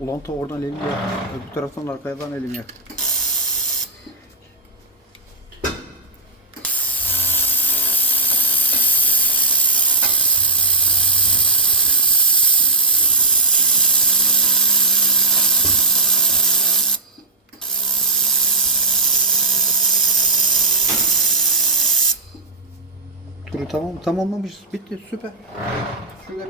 Ulan ta oradan elimi yak. Öbür taraftan da arkadan elimi yak. Turu tamamlamışız. Bitti. Süper. Şurada